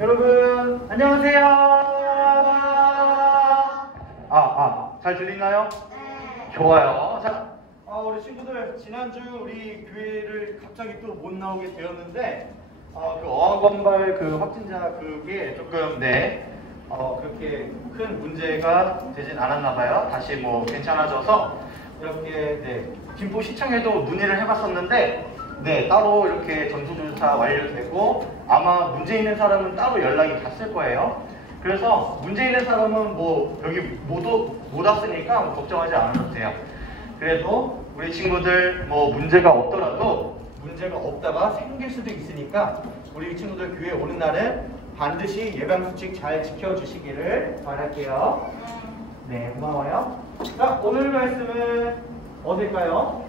여러분 안녕하세요. 잘 들리나요? 네. 좋아요. 자, 우리 친구들 지난주 우리 교회를 갑자기 또 못 나오게 되었는데 그 어학원발 그 확진자 그게 조금 그렇게 큰 문제가 되진 않았나 봐요. 다시 뭐 괜찮아져서 이렇게 김포시청에도 문의를 해봤었는데 따로 이렇게 전수조사 완료되고 아마 문제 있는 사람은 따로 연락이 갔을 거예요. 그래서 문제 있는 사람은 뭐 여기 못 왔으니까 뭐 걱정하지 않아도 돼요. 그래도 우리 친구들 뭐 문제가 없더라도 문제가 없다가 생길 수도 있으니까 우리 친구들 교회 오는 날은 반드시 예방수칙 잘 지켜주시기를 바랄게요. 네, 고마워요. 자, 오늘 말씀은 어딜까요?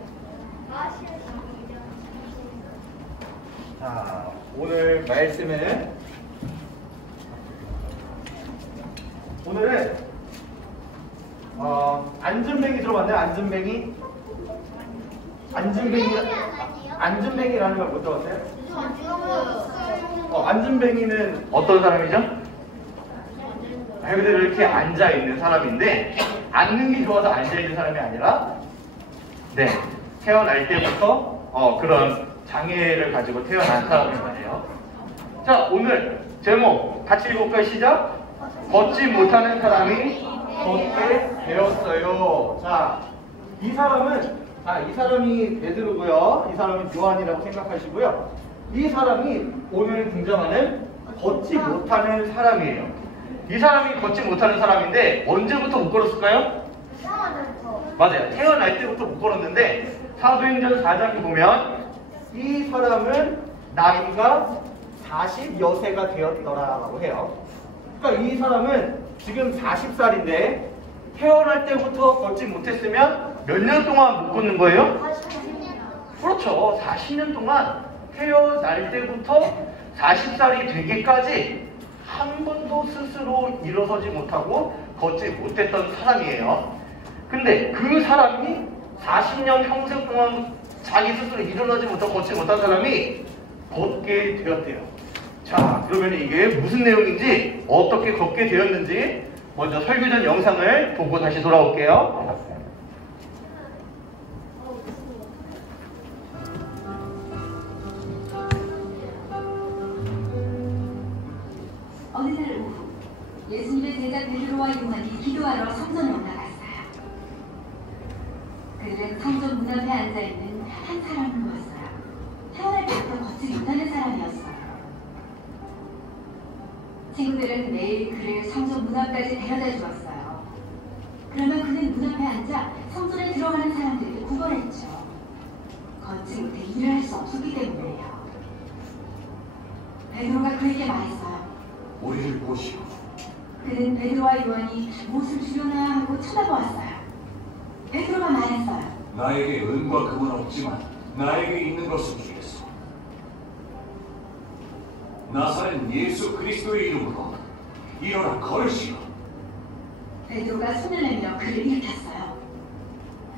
자, 오늘 말씀은 오늘은 안전뱅이 들어봤나요? 안전뱅이라는 걸 못 들어봤어요? 안전뱅이는 어떤 사람이죠? 말 그대로 이렇게 앉아있는 사람인데 앉는 게 좋아서 앉아있는 사람이 아니라 태어날 때부터 그런 장애를 가지고 태어난 사람인 거예요. 자, 오늘 제목 같이 읽어볼까요? 시작! 걷지 못하는 사람이 걷게 되었어요. 자, 이 사람이 베드로고요. 이 사람이 요한이라고 생각하시고요. 이 사람이 오늘 등장하는 걷지 못하는 사람이에요. 이 사람이 걷지 못하는 사람인데 언제부터 못 걸었을까요? 맞아요. 태어날 때부터 못 걸었는데 사도행전 4장에 보면 이 사람은 나이가 40여세가 되었더라라고 해요. 그러니까 이 사람은 지금 40살인데 태어날 때부터 걷지 못했으면 몇 년 동안 못 걷는 거예요? 40년. 그렇죠. 40년 동안 태어날 때부터 40살이 되기까지 한 번도 스스로 일어서지 못하고 걷지 못했던 사람이에요. 근데 그 사람이 40년 평생 동안 자기 스스로 일어나지 못하고 걷지 못한 사람이 걷게 되었대요. 자, 그러면 이게 무슨 내용인지 어떻게 걷게 되었는지 먼저 설교 전 영상을 보고 다시 돌아올게요. 어느 날 오후 예수님의 제자 베드로와 요한이 기도하러 성전에 올라갔어요. 그들은 성전 문 앞에 앉아있는 한 사람을 보았어요. 태어날 때부터 걷지 못하는 사람이었어요. 친구들은 매일 그를 성전 문 앞까지 데려다 주었어요. 그러면 그는 문 앞에 앉아 성전에 들어가는 사람들을 구걸했죠. 걷지 못해 일을 할 수 없었기 때문이에요. 베드로가 그에게 말했어요. 우리를 보시오. 그는 베드로와 요한이 무엇을 주려나 하고 쳐다보았어요. 베드로가 말했어요. 나에게 은과 금은 없지만 나에게 있는 것을 주겠소. 나사렛 예수 그리스도의 이름으로 일어나 걸으시오. 베드로가 손을 내밀어 그를 일으켰어요.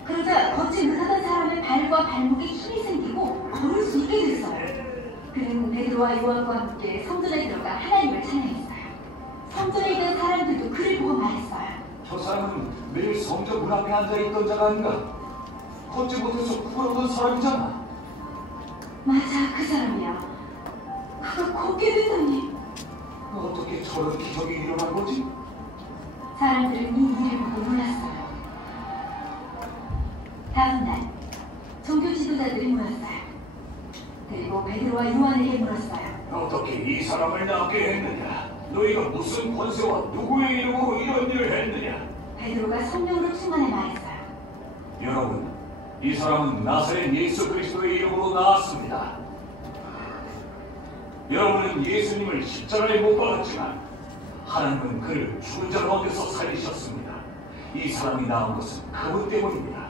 그러자 걷지 못하던 사람의 발과 발목에 힘이 생기고 걸을 수 있게 됐어요. 그는 베드로와 요한과 함께 성전에 들어가 하나님을 찬양했어요. 성전에 있는 사람들도 그를 보고 말했어요. 저 사람은 매일 성전 문 앞에 앉아있던 자가 아닌가? 걷지 못해서 구걸하던 사람이잖아. 맞아, 그 사람이야. 그가 걷게 되다니. 어떻게 저런 기적이 일어난 거지? 사람들은 이 일을 보고 놀랐어요. 다음 날 종교 지도자들이 모였어요. 그리고 베드로와 요한에게 물었어요. 어떻게 이 사람을 낫게 했느냐? 너희가 무슨 권세와 누구의 이름으로 이런 일을 했느냐? 베드로가 성령으로 충만해 말했어요. 여러분, 이 사람은 나사렛 예수 그리스도의 이름으로 나왔습니다. 여러분은 예수님을 십자가에 못 박았지만 하나님은 그를 죽은 자 가운데서 살리셨습니다. 이 사람이 나온 것은 그분 때문입니다.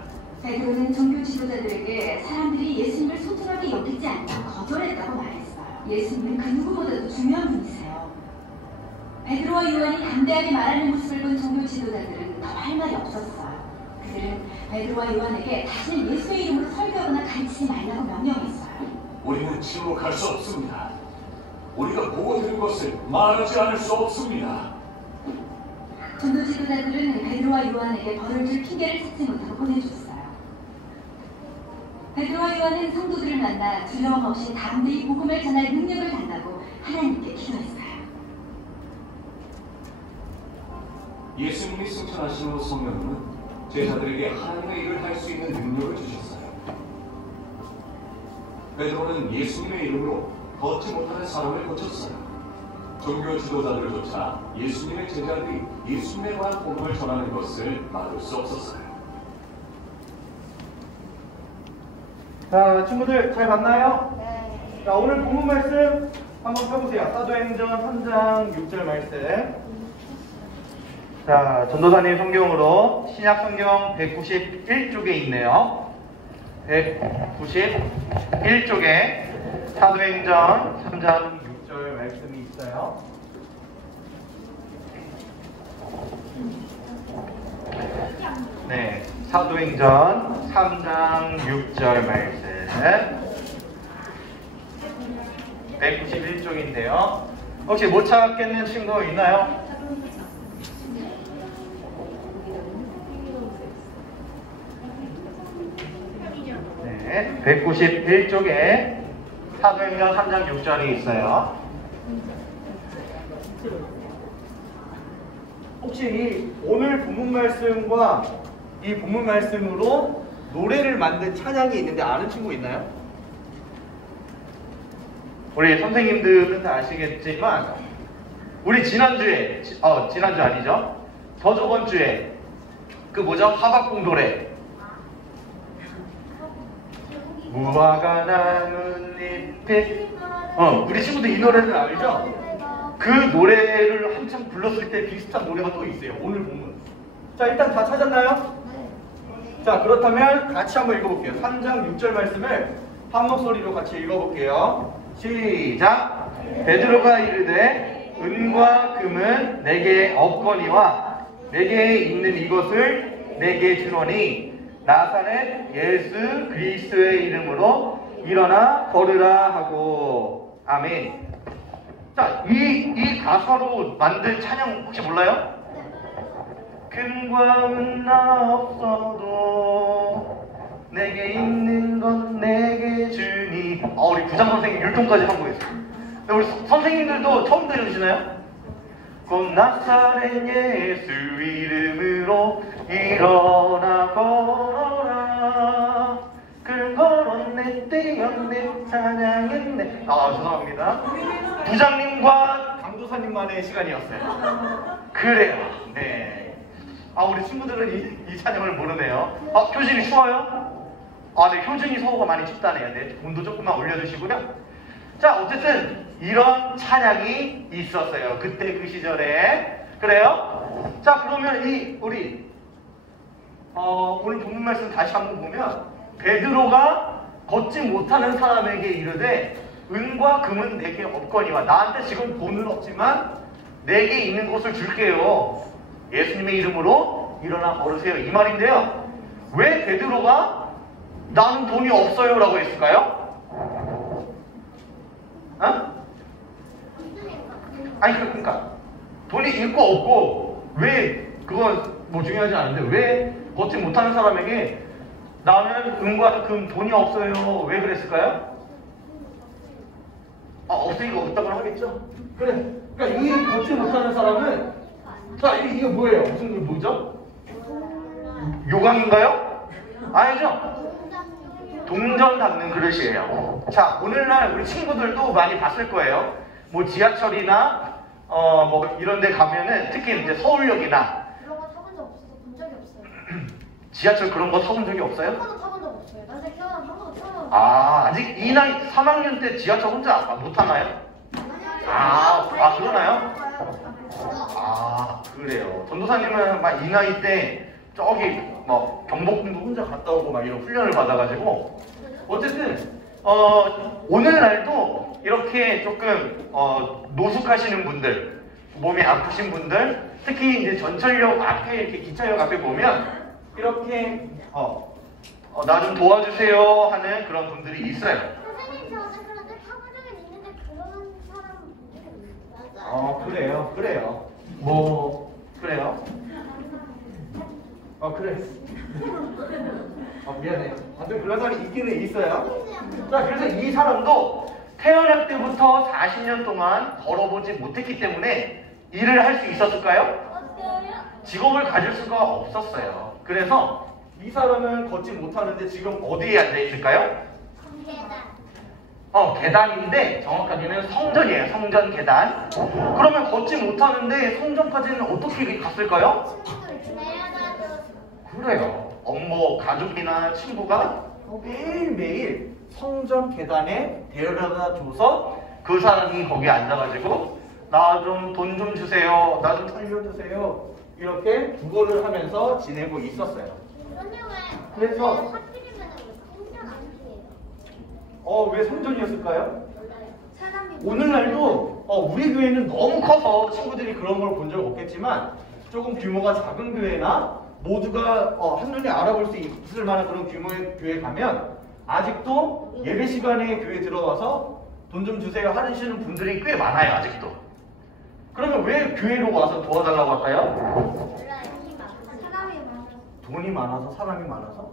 베드로는 종교 지도자들에게 사람들이 예수님을 소중하게 여기지 않고 거절했다고 말했어요. 예수님은 그 누구보다도 중요한 분이세요. 베드로와 요한이 담대하게 말하는 모습을 본 종교 지도자들은 더 할 말이 없었어요. 그들은 베드로와 요한에게 다시는 예수의 이름으로 설교하거나 가르치지 말라고 명령했어요. 우리는 침묵할 수 없습니다. 우리가 보고 들은 모든 것을 말하지 않을 수 없습니다. 전도 지도자들은 베드로와 요한에게 벌을 줄 핑계를 찾지 못하고 보내줬어요. 베드로와 요한은 성도들을 만나 두려움 없이 담대히 복음을 전할 능력을 달라고 하나님께 기도했어요. 예수님이 승천하신 후 성령님은 제자들에게 하나님의 일을 할 수 있는 능력을 주셨어요. 베드로는 예수님의 이름으로 걷지 못하는 사람을 고쳤어요. 종교 지도자들조차 예수님의 제자들이 예수님에 관한 복음을 전하는 것을 막을 수 없었어요. 자, 친구들 잘 봤나요? 네. 자, 오늘 본문 말씀 한번 펴보세요. 사도행전 3장 6절 말씀. 자, 전도사님 성경으로 신약 성경 191쪽에 있네요. 191쪽에 사도행전 3장 6절 말씀이 있어요. 네, 사도행전 3장 6절 말씀 191쪽인데요. 혹시 못 찾겠는 친구 있나요? 네, 191쪽에 사도행전 3장 6절이 있어요. 혹시 오늘 본문 말씀과 이 본문 말씀으로 노래를 만든 찬양이 있는데 아는 친구 있나요? 우리 선생님들은 다 아시겠지만 우리 지난주에 지난주 아니죠? 저저번 주에 그 뭐죠? 하박국 노래 무화과 나뭇잎에 우리 친구들 이 노래를 알죠? 그 노래를 한참 불렀을 때 비슷한 노래가 또 있어요. 오늘 본문. 자, 일단 다 찾았나요? 자, 그렇다면 같이 한번 읽어볼게요. 3장 6절 말씀을 한 목소리로 같이 읽어볼게요. 시작! 베드로가 이르되 은과 금은 내게 없거니와 내게 있는 이것을 내게 주노니 나사렛 예수 그리스도의 이름으로 일어나 걸으라 하고. 아멘. 자, 이 가사로 만든 찬양 혹시 몰라요? 금과 은 나 없어도 내게 있는 건 내게 주니. 우리 부장 선생님 율동까지 선보였어요. 우리 선생님들도 처음 들으시나요? 곧 나사렛 예수 이름으로 일어나 걸어라. 그 걸었네 뛰었네 찬양했네. 죄송합니다. 부장님과 강도사님만의 시간이었어요. 그래요. 네. 우리 친구들은 이 찬양을 모르네요. 효진이 추워요? 네, 효진이 서호가 많이 춥다네요. 네, 온도 조금만 올려주시고요. 자, 어쨌든 이런 찬양이 있었어요. 그때 그 시절에. 그래요? 자, 그러면 우리 오늘 본문 말씀 다시 한번 보면 베드로가 걷지 못하는 사람에게 이르되 은과 금은 내게 없거니와. 나한테 지금 돈은 없지만 내게 있는 것을 줄게요. 예수님의 이름으로 일어나 걸으세요. 이 말인데요. 왜 베드로가 나는 돈이 없어요 라고 했을까요? 아니, 그러니까 돈이 있고 없고 왜, 그건 뭐 중요하지 않은데 왜 걷지 못하는 사람에게 나는 은과 금 돈이 없어요, 왜 그랬을까요? 없으니까 없다고 하겠죠? 그래. 그러니까 이 걷지 못하는 사람은, 자, 이게 뭐예요? 무슨 뭐죠? 요강인가요? 아니죠? 동전 담는 그릇이에요. 자, 오늘날 우리 친구들도 많이 봤을 거예요. 뭐 지하철이나 뭐 이런 데 가면은 특히 이제 서울역이나 그런 거 타본 적 없어서 본 적이 없어요. 지하철 그런 거 타본 적이 없어요? 한 번도 타본 적 없어요. 난 태어나서 한 번도 태어나서. 아직 이 나이 3학년 때 지하철 혼자 못 타나요? 그러나요? 그래요. 전도사님은 막 이 나이 때 저기 뭐 경복궁도 혼자 갔다 오고 막 이런 훈련을 받아가지고 어쨌든 오늘날도 이렇게 조금 노숙하시는 분들, 몸이 아프신 분들, 특히 이제 전철역 앞에 이렇게 기차역 앞에 보면 이렇게 나 좀 도와주세요 하는 그런 분들이 있어요. 선생님, 저 어제 그런데 타본 적은 있는데 그런 사람은 본 적이 없어요. 그래요. 뭐 그래요? 그래. 미안해요. 아무튼 그런 사람이 있기는 있어요. 자, 그래서 이 사람도 태어날 때부터 40년 동안 걸어보지 못했기 때문에 일을 할 수 있었을까요? 직업을 가질 수가 없었어요. 그래서 이 사람은 걷지 못하는데 지금 어디에 앉아 있을까요? 계단인데 정확하게는 성전이에요. 성전 계단. 그러면 걷지 못하는데 성전까지는 어떻게 갔을까요? 그래요. 가족이나 친구가 매일매일 성전 계단에 데려다 줘서 그 사람이 거기에 앉아가지고 나 좀 돈 좀 주세요. 나 좀 살려주세요. 이렇게 구걸을 하면서 지내고 있었어요. 그래서 왜 성전이었을까요? 오늘날도 우리 교회는 너무 커서 친구들이 그런 걸 본 적 없겠지만 조금 규모가 작은 교회나 모두가 한눈에 알아볼 수 있을 만한 그런 규모의 교회 가면 아직도 예배 시간에 교회 들어와서 돈 좀 주세요 하시는 분들이 꽤 많아요. 아직도. 그러면 왜 교회로 와서 도와달라고 할까요? 돈이 많아서, 사람이 많아서?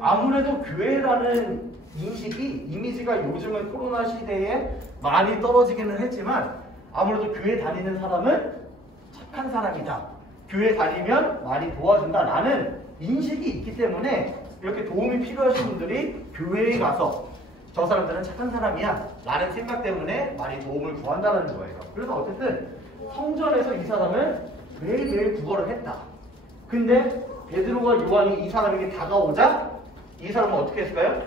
아무래도 교회라는 이미지가 요즘은 코로나 시대에 많이 떨어지기는 했지만 아무래도 교회 다니는 사람은 착한 사람이다. 교회 다니면 많이 도와준다. 라는 인식이 있기 때문에 이렇게 도움이 필요하신 분들이 교회에 가서 저 사람들은 착한 사람이야. 라는 생각 때문에 많이 도움을 구한다는 거예요. 그래서 어쨌든 성전에서 이 사람은 매일매일 구걸을 했다. 근데 베드로와 요한이 이 사람에게 다가오자 이 사람은 어떻게 했을까요?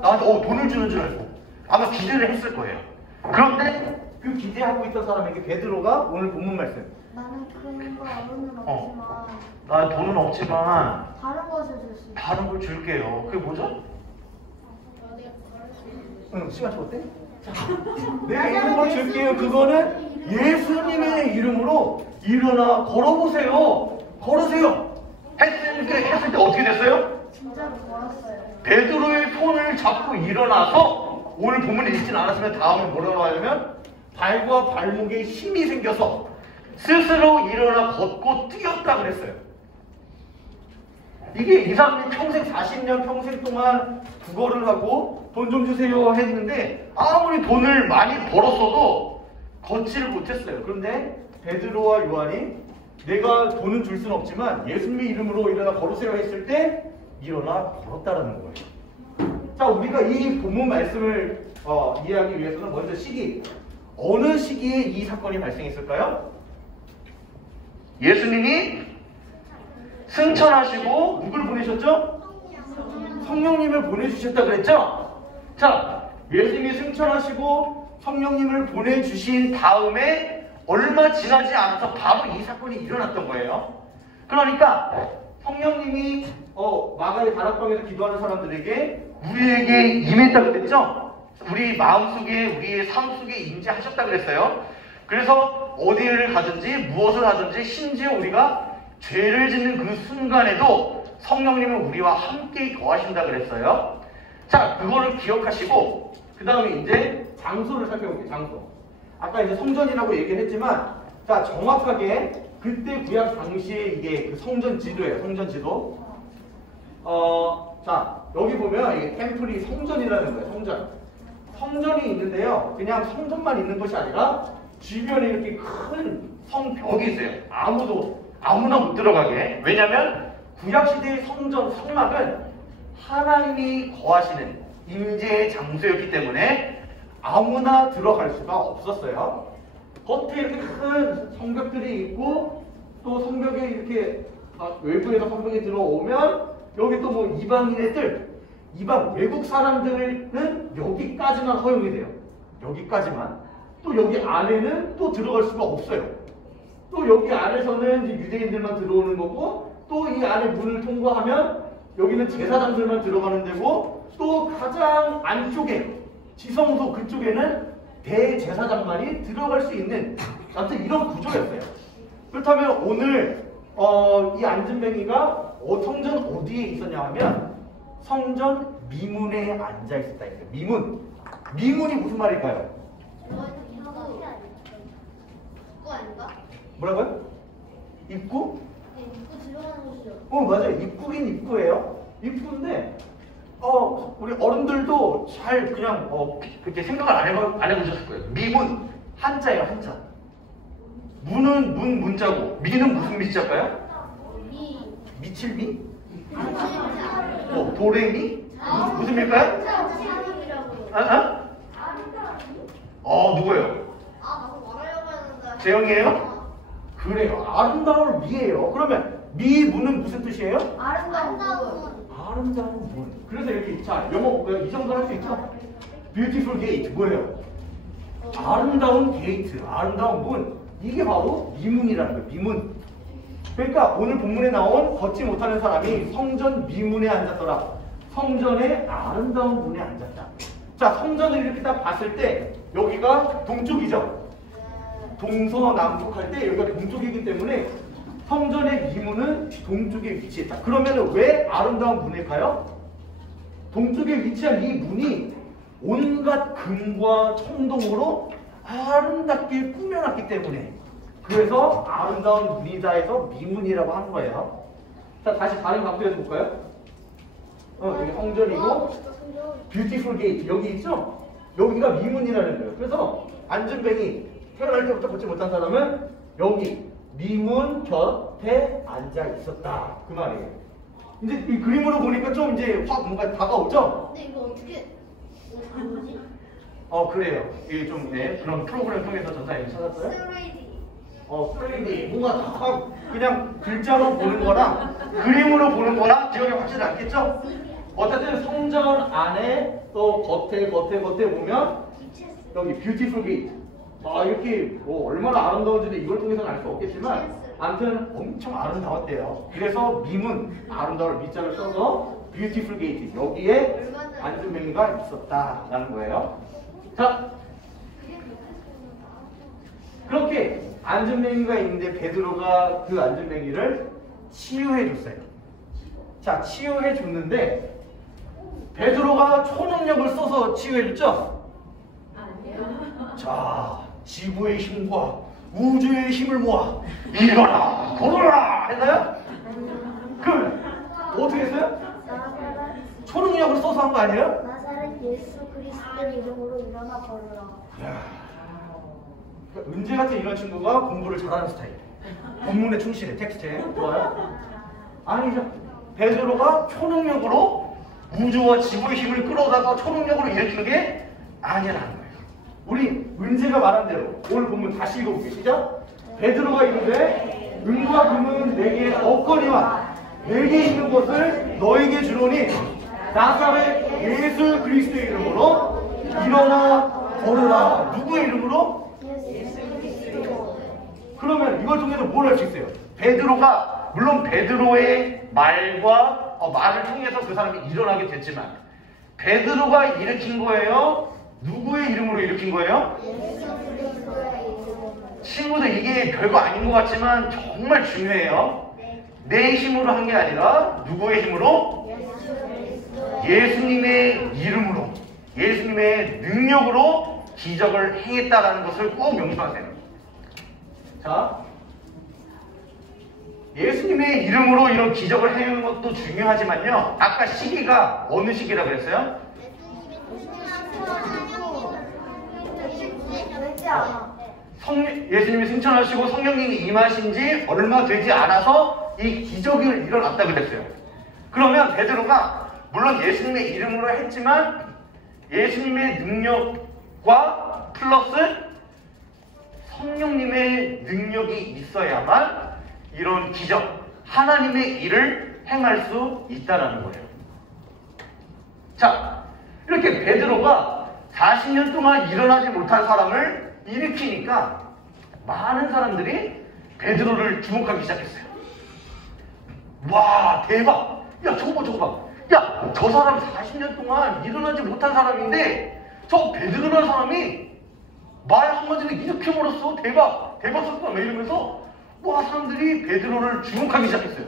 나한테 돈을 주는 줄 알고 아마 기대를 했을 거예요. 그런데 그 기대하고 있던 사람에게 베드로가 오늘 본문 말씀 나는 큰 거 어른은 없지만 나 돈은 없지만 다른 것을 줄 수 있어. 다른 걸 줄게요. 그게 뭐죠? 시간 줬대? 내가 있는 걸 줄게요. 그거는 예수님의 이름으로 일어나 걸어보세요. 걸으세요. 했을 때 어떻게 됐어요? 진짜로 걸었어요. 베드로의 손을 잡고 일어나서 오늘 본문에 읽진 않았으면 다음에 뭐라고 하냐면 발과 발목에 힘이 생겨서 스스로 일어나 걷고 뛰었다 그랬어요. 이게 이 사람이 평생 40년 평생 동안 구걸을 하고 돈 좀 주세요 했는데 아무리 돈을 많이 벌었어도 걷지를 못했어요. 그런데 베드로와 요한이 내가 돈은 줄 수는 없지만 예수님의 이름으로 일어나 걸으세요 했을 때 일어나 걸었다라는 거예요. 자, 우리가 이 본문 말씀을 이해하기 위해서는 먼저 어느 시기에 이 사건이 발생했을까요? 예수님이 승천하시고 누굴 보내셨죠? 성령님을 보내주셨다 그랬죠? 자, 예수님이 승천하시고 성령님을 보내주신 다음에 얼마 지나지 않아서 바로 이 사건이 일어났던 거예요. 그러니까 성령님이 마가의 다락방에서 기도하는 사람들에게 우리에게 임했다 그랬죠? 우리 마음속에 우리의 삶 속에 임재하셨다 그랬어요. 그래서 어디를 가든지 무엇을 하든지 심지어 우리가 죄를 짓는 그 순간에도 성령님은 우리와 함께 거하신다 그랬어요. 자, 그거를 기억하시고 그 다음에 이제 장소를 살펴볼게요. 장소. 아까 이제 성전이라고 얘기를 했지만 자, 정확하게 그때 구약 당시에 이게 그 성전 지도예요. 성전 지도. 자, 여기 보면 이게 템플이 성전이라는 거예요. 성전. 성전이 있는데요. 그냥 성전만 있는 것이 아니라 주변에 이렇게 큰 성벽이 있어요. 아무나 못 들어가게. 왜냐면 구약시대의 성전, 성막은 하나님이 거하시는 임재의 장소였기 때문에 아무나 들어갈 수가 없었어요. 겉에 이렇게 큰 성벽들이 있고 또 성벽에 이렇게 외부에서 성벽이 들어오면 여기 또 뭐 이방 외국 사람들은 여기까지만 허용이 돼요. 여기까지만. 또 여기 안에는 또 들어갈 수가 없어요. 또 여기 안에서는 이제 유대인들만 들어오는 거고 또 이 안에 문을 통과하면 여기는 제사장들만 들어가는 데고 또 가장 안쪽에 지성소 그쪽에는 대제사장만이 들어갈 수 있는 아무튼 이런 구조였어요. 그렇다면 오늘 이 안진뱅이가 성전 어디에 있었냐 하면 성전 미문에 앉아 있었다 했어요. 미문이 무슨 말일까요? 뭐라고요? 입구? 네, 입구 들어가는 곳이요. 맞아요. 입구긴 입구예요. 입구인데 우리 어른들도 잘 그냥 그렇게 생각을 안 해보셨을 거예요. 미문 한자예요, 한자. 문은 문자고 미는 무슨 미자일까요? 미. 미칠미? 도레미? 무슨 미일까요? 누구예요? 나도 말하려고 했는데. 재영이에요? 그래요. 아름다울 미예요. 그러면 미문은 무슨 뜻이에요? 아름다운 아름다운 문. 그래서 이렇게 자 영어 이 정도 할 수 있죠? Beautiful gate 뭐예요? 아름다운 게이트, 아름다운 문. 이게 바로 미문이라는 거예요. 미문. 그러니까 오늘 본문에 나온 걷지 못하는 사람이 성전 미문에 앉았더라. 성전의 아름다운 문에 앉았다. 자, 성전을 이렇게 딱 봤을 때 여기가 동쪽이죠. 동서남북 할 때 여기가 동쪽이기 때문에 성전의 미문은 동쪽에 위치했다. 그러면 왜 아름다운 문일까요? 동쪽에 위치한 이 문이 온갖 금과 청동으로 아름답게 꾸며놨기 때문에 그래서 아름다운 문이다 해서 미문이라고 한 거예요. 자, 다시 다른 각도에서 볼까요? 여기 성전이고 뷰티풀 게이트 여기 있죠? 여기가 미문이라는 거예요. 그래서 안준뱅이 태어날 때부터 걷지 못한 사람은 여기 미문 곁에 앉아 있었다. 그 말이에요. 이제 이 그림으로 보니까 좀 이제 확 뭔가 다가오죠? 근데 이거 어떻게 뭐지? 그래요. 이게 좀 그런 프로그램 통해서 전사님이 찾았어요? 스레이디. 3D 뭔가 다 그냥 글자로 보는 거랑 그림으로 보는 거랑 기억이 확실히 않겠죠? 어쨌든 성전 안에 또 겉에 보면 여기 뷰티풀 게이트 이렇게 얼마나 아름다운지는 이걸 통해서는 알 수 없겠지만 아무튼 엄청 아름다웠대요. 그래서 미문 아름다울 미자를 써서 뷰티풀 게이트 여기에 안준뱅이가 있었다라는 거예요. 자, 그렇게 안준뱅이가 있는데 베드로가 그 안준뱅이를 치유해 줬어요. 자, 치유해 줬는데 베드로가 초능력을 써서 치유해 줬죠? 자, 지구의 힘과 우주의 힘을 모아 일어나 걸어라 했나요? 그러면 어떻게 했어요? 초능력을 써서 한 거 아니에요? 나사렛 예수 그리스도의 이름으로 일어나 걸어라. 은재 같은 이런 친구가 공부를 잘하는 스타일. 본문에 충실해, 텍스트에. 좋아요? 아니죠. 베드로가 초능력으로 우주와 지구의 힘을 끌어다가 초능력으로 일으키는 게 아니라는 거예요. 우리 은재가 말한 대로 오늘 본문 다시 읽어볼게요. 시작. 베드로가 이르되 은과 금은 내게 없거니와 내게 있는 것을 너에게 주노니 나사렛 예수 그리스도의 이름으로 일어나 걸으라. 누구의 이름으로? 그러면 이걸 통해서 뭘 할 수 있어요? 베드로가 물론 베드로의 말과 말을 통해서 그 사람이 일어나게 됐지만 베드로가 일으킨 거예요? 누구의 이름으로 일으킨 거예요? 친구들 이게 별거 아닌 것 같지만 정말 중요해요. 내 힘으로 한 게 아니라 누구의 힘으로? 예수님의 이름으로 예수님의 능력으로 기적을 행했다라는 것을 꼭 명심하세요. 자, 예수님의 이름으로 이런 기적을 행하는 것도 중요하지만요. 아까 시기가 어느 시기라고 그랬어요? 예수님이 승천하시고 성령님이 임하신 지 얼마 되지 않아서 이 기적이 일어났다 그랬어요. 그러면 베드로가 물론 예수님의 이름으로 했지만 예수님의 능력과 플러스 성령님의 능력이 있어야만 이런 기적, 하나님의 일을 행할 수 있다는 거예요. 자, 이렇게 베드로가 40년 동안 일어나지 못한 사람을 일으키니까 많은 사람들이 베드로를 주목하기 시작했어요. 와, 대박! 야, 저거 봐. 야, 저 사람 40년 동안 일어나지 못한 사람인데 저 베드로라는 사람이 말 한마디로 이렇게 멀었어. 대박 사건 이러면서 와, 사람들이 베드로를 주목하기 시작했어요.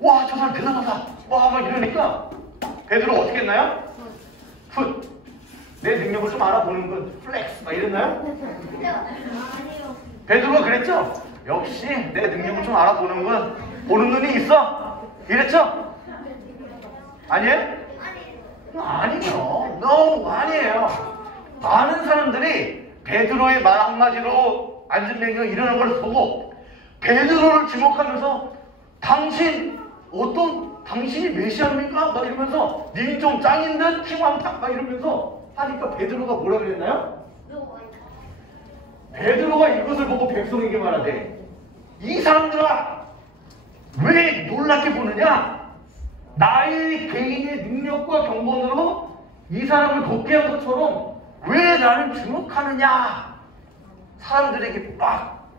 와, 저 사람 대단하다. 와, 막 이러니까 베드로 어떻게 했나요? 내 능력을 좀 알아보는 건 플렉스 막 이랬나요? 베드로가 그랬죠? 역시 내 능력을 좀 알아보는군. 보는 눈이 있어. 이랬죠? 아니에요? 아니요. No, 아니에요. 많은 사람들이 베드로의 말 한마디로 안전뱅이가 일어난 걸 보고 베드로를 주목하면서 당신이 메시아입니까? 막 이러면서 님 좀 짱인 듯 킹왕탁 막 이러면서 하니까 베드로가 뭐라 그랬나요? 베드로가 이것을 보고 백성에게 말하되 이 사람들아 왜 놀랍게 보느냐? 나의 개인의 능력과 경건으로 이 사람을 걷게 한 것처럼 왜 나를 주목하느냐? 사람들에게 막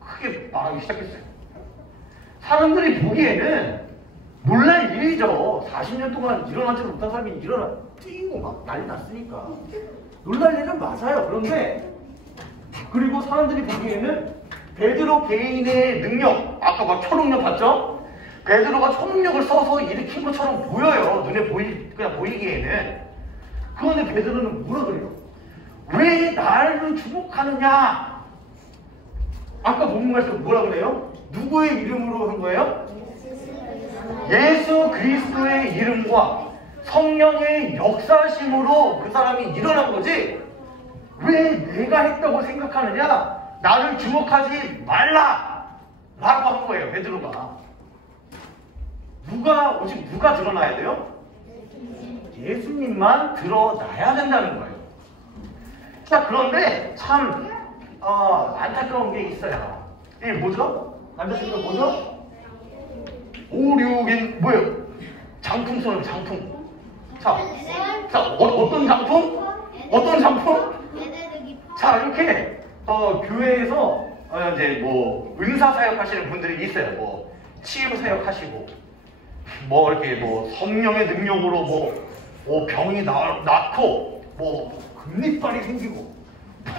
크게 말하기 시작했어요. 사람들이 보기에는 놀랄 일이죠. 40년 동안 일어나지 못한 사람이 뛰고 막 난리 났으니까 놀랄 일은 맞아요. 그런데 그리고 사람들이 보기에는 베드로 개인의 능력, 아까 막 초능력 봤죠? 베드로가 초능력을 써서 일으킨 것처럼 보여요. 눈에 그냥 보이기에는. 그런데 베드로는 뭐라 그래요? 왜 나를 주목하느냐? 아까 본문 말씀 뭐라 그래요? 누구의 이름으로 한 거예요? 예수 그리스도의 이름과 성령의 역사심으로 그 사람이 일어난 거지. 왜 내가 했다고 생각하느냐? 나를 주목하지 말라! 라고 한 거예요, 베드로가. 누가 드러나야 돼요? 예수님만 드러나야 된다는 거예요. 자, 그런데 참 안타까운 게 있어요. 이게 뭐죠? 남자친구가 뭐죠? 5, 6인 뭐예요? 장풍 써요, 장풍. 자, 어떤 장풍? 어떤 장풍? 자, 이렇게 교회에서 이제 뭐 은사 사역 하시는 분들이 있어요. 뭐 치유 사역 하시고 뭐 이렇게 뭐 성령의 능력으로 뭐 병이 낫고 뭐 금리빨이 생기고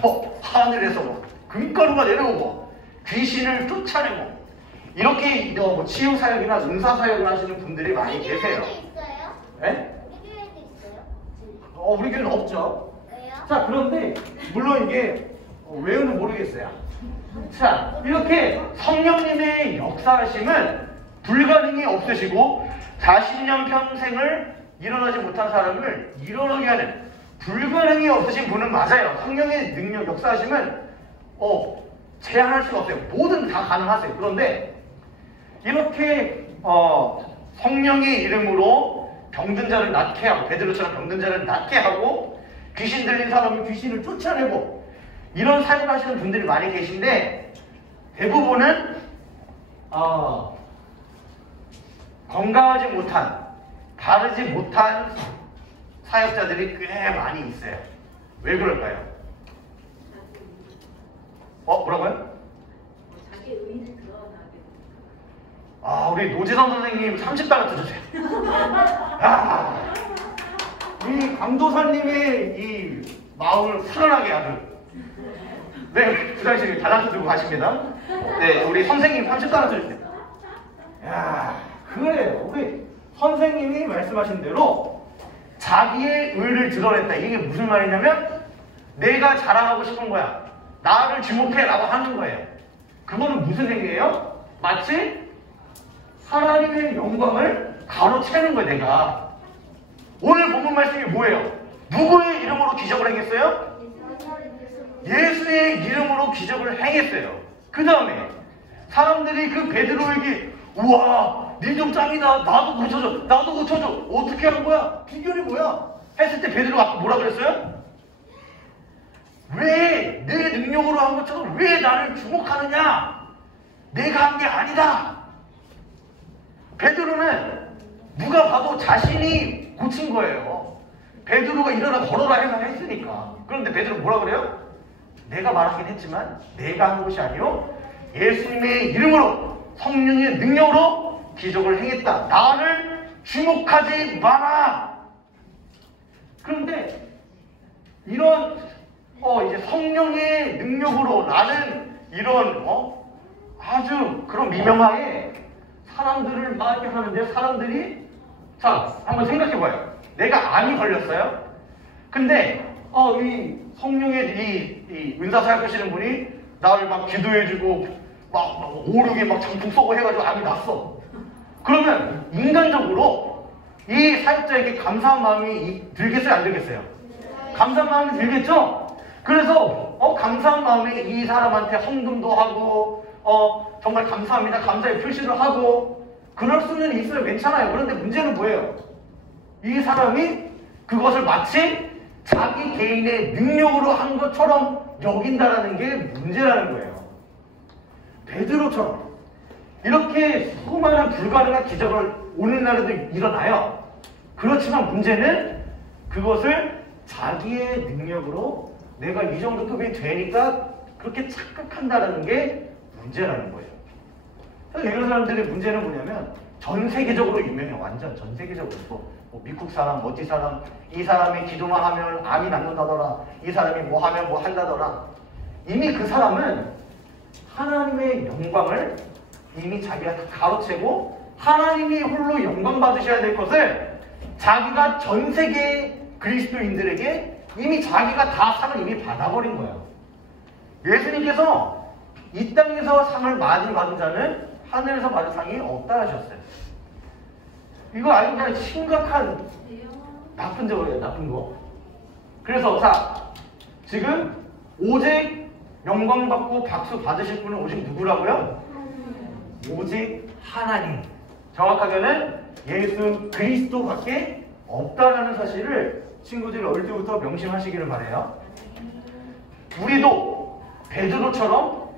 뭐 하늘에서 뭐 금가루가 내려오고 귀신을 쫓아내고 이렇게 뭐 치유 사역이나 은사 사역을 하시는 분들이 많이 계세요. 네? 우리 교회는 없죠. 자, 그런데 물론 이게 왜는 모르겠어요. 자, 이렇게 성령님의 역사하심은 불가능이 없으시고 40년 평생을 일어나지 못한 사람을 일어나게 하는 불가능이 없으신 분은 맞아요. 성령의 능력, 역사하심은 제한할 수가 없어요. 뭐든 다 가능하세요. 그런데 이렇게 성령의 이름으로 병든 자를 낫게 하고 베드로처럼 병든 자를 낫게 하고 귀신 들린 사람은 귀신을 쫓아내고 이런 사역을 하시는 분들이 많이 계신데 대부분은 건강하지 못한 바르지 못한 사역자들이 꽤 많이 있어요. 왜 그럴까요? 뭐라고요? 자기 의인을 드러나게. 우리 노지성 선생님 30달러 주세요. 이 강도사님의 이 마음을 후련하게 아주. 네, 부장님 달라서 들고 가십니다. 네, 우리 선생님 30달러 주세요. 그래요. 우리 선생님이 말씀하신 대로 자기의 의를 드러냈다. 이게 무슨 말이냐면 내가 자랑하고 싶은 거야. 나를 주목해라고 하는 거예요. 그거는 무슨 얘기예요? 마치 하나님의 영광을 가로채는 거예요. 내가 오늘 본문 말씀이 뭐예요? 누구의 이름으로 기적을 행했어요? 예수의 이름으로 기적을 행했어요. 그 다음에 사람들이 그 베드로에게 우와 니 좀 짱이다. 나도 고쳐줘. 어떻게 하는 거야? 비결이 뭐야? 했을 때 베드로가 아까 뭐라 그랬어요? 왜 내 능력으로 한 것처럼 왜 나를 주목하느냐? 내가 한 게 아니다. 베드로는 누가 봐도 자신이 고친 거예요. 베드로가 일어나 걸어라 해서 했으니까. 그런데 베드로 뭐라 그래요? 내가 말하긴 했지만 내가 한 것이 아니요 예수님의 이름으로 성령의 능력으로 기적을 행했다. 나를 주목하지 마라. 그런데 이런 이제 성령의 능력으로 나는 이런 아주 그런 미명하에 사람들을 막 이렇게 하는데 사람들이 자 한번 생각해봐요. 내가 암이 걸렸어요. 근데 이 성령의 이 은사 사역하시는 분이 나를 막 기도해주고 막 오르게 막 장풍 쏘고 해가지고 암이 났어. 그러면 인간적으로 이 사역자에게 감사한 마음이 들겠어요, 안 들겠어요? 감사한 마음이 들겠죠? 그래서 감사한 마음에 이 사람한테 헌금도 하고 정말 감사합니다, 감사의 표시를 하고 그럴 수는 있어요. 괜찮아요. 그런데 문제는 뭐예요? 이 사람이 그것을 마치 자기 개인의 능력으로 한 것처럼 여긴다라는 게 문제라는 거예요. 베드로처럼 이렇게 수많은 불가능한 기적을 오늘날에도 일어나요. 그렇지만 문제는 그것을 자기의 능력으로 내가 이 정도 급이 되니까 그렇게 착각한다는 게 문제라는 거예요. 그래서 이런 사람들의 문제는 뭐냐면 전 세계적으로 유명해요. 완전 전 세계적으로. 뭐 미국 사람, 어디 사람, 이 사람이 기도만 하면 암이 낫는다더라. 이 사람이 뭐 하면 뭐 한다더라. 이미 그 사람은 하나님의 영광을 이미 자기가 다 가로채고 하나님이 홀로 영광 받으셔야 될 것을 자기가 전 세계 그리스도인들에게 이미 자기가 다 상을 이미 받아버린 거예요. 예수님께서 이 땅에서 상을 많이 받은 자는 하늘에서 받은 상이 없다 하셨어요. 이거 아주 그냥 심각한 나쁜 저거예요. 나쁜 거. 그래서 자, 지금 오직 영광 받고 박수 받으실 분은 오직 누구라고요? 오직 하나님. 정확하게는 예수 그리스도밖에 없다라는 사실을 친구들이 어릴 때부터 명심하시기를 바라요. 우리도 베드로처럼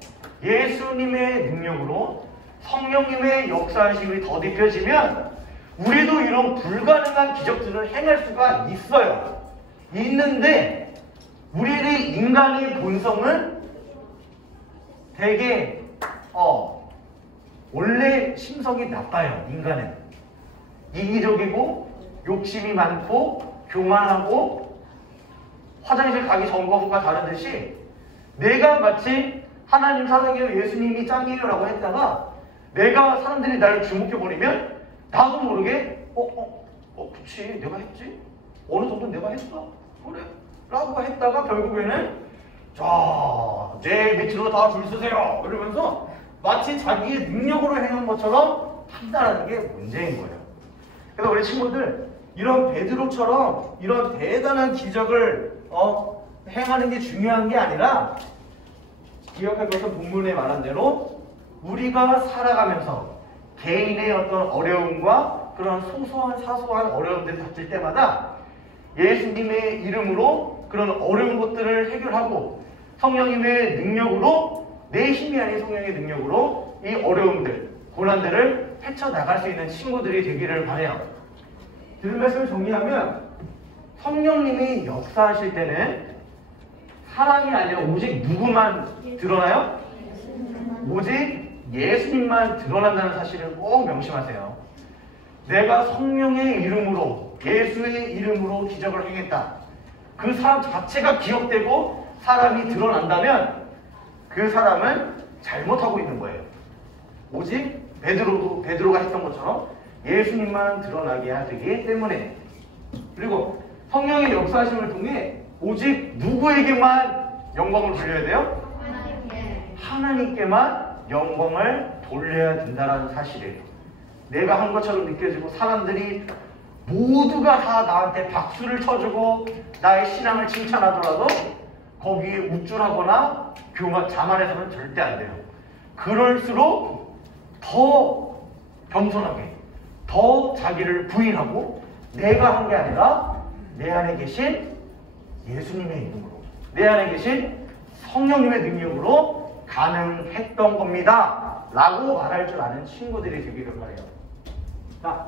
예수님의 능력으로 성령님의 역사하심이 더딥혀지면 우리도 이런 불가능한 기적들을 행할 수가 있어요. 있는데 우리의 인간의 본성은 되게 원래 심성이 나빠요. 인간은 이기적이고 욕심이 많고 교만하고 화장실 가기 전과 후가 다르듯이 내가 마치 하나님 사랑해요, 예수님이 짱이에요 라고 했다가 내가 사람들이 나를 주목해버리면 나도 모르게 그치 내가 했지? 어느 정도 내가 했어? 그래 라고 했다가 결국에는 자, 제 밑으로 다 줄 서세요 이러면서 마치 자기의 능력으로 행한 것처럼 한다는 게 문제인 거예요. 그래서 우리 친구들 이런 베드로처럼 이런 대단한 기적을 행하는 게 중요한 게 아니라 기억할 것은 본문에 말한 대로 우리가 살아가면서 개인의 어떤 어려움과 그런 소소한 사소한 어려움들을 닥칠 때마다 예수님의 이름으로 그런 어려운 것들을 해결하고 성령님의 능력으로 내 힘이 아닌 성령의 능력으로 이 어려움들, 고난들을 헤쳐나갈 수 있는 친구들이 되기를 바라요. 들은 말씀을 정리하면 성령님이 역사하실 때는 사람이 아니라 오직 누구만 드러나요? 오직 예수님만 드러난다는 사실을 꼭 명심하세요. 내가 성령의 이름으로 예수의 이름으로 기적을 행했다. 그 사람 자체가 기억되고 사람이 드러난다면 그 사람은 잘못하고 있는 거예요. 오직 베드로가 했던 것처럼 예수님만 드러나게 해야 되기 때문에. 그리고 성령의 역사하심을 통해 오직 누구에게만 영광을 돌려야 돼요? 하나님께만 영광을 돌려야 된다는 사실이에요. 내가 한 것처럼 느껴지고 사람들이 모두가 다 나한테 박수를 쳐주고 나의 신앙을 칭찬하더라도 거기에 우쭐하거나 자만해서는 절대 안 돼요. 그럴수록 더 겸손하게 더 자기를 부인하고 내가 한 게 아니라 내 안에 계신 예수님의 이름으로 내 안에 계신 성령님의 능력으로 가능했던 겁니다 라고 말할 줄 아는 친구들이 되기를 바라요. 자,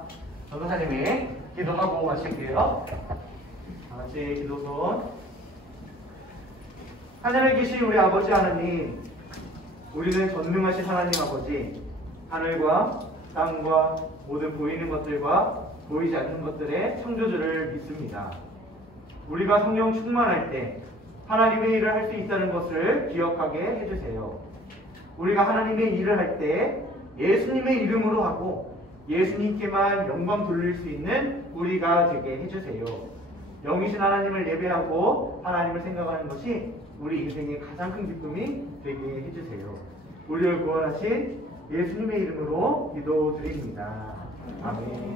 전도사님이 기도하고 마칠게요. 다 같이 기도손. 하늘에 계신 우리 아버지 하나님, 우리는 전능하신 하나님 아버지, 하늘과 땅과 모든 보이는 것들과 보이지 않는 것들의 창조주를 믿습니다. 우리가 성령 충만할 때 하나님의 일을 할 수 있다는 것을 기억하게 해주세요. 우리가 하나님의 일을 할 때 예수님의 이름으로 하고 예수님께만 영광 돌릴 수 있는 우리가 되게 해주세요. 영이신 하나님을 예배하고 하나님을 생각하는 것이 우리 인생의 가장 큰 기쁨이 되게 해주세요. 우리를 구원하신 예수님의 이름으로 기도드립니다. 아멘.